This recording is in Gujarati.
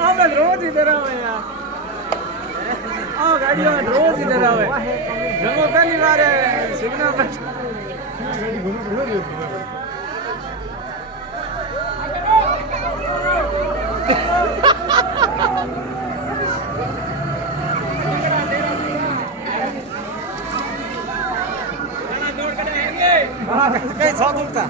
અમે રોજ ઇધર આવે યાર આ ગાડીઓ રોજ ઇધર આવે જમો પહેલી વાર સિગ્નલ પર કઈ શોખ ઉઠતા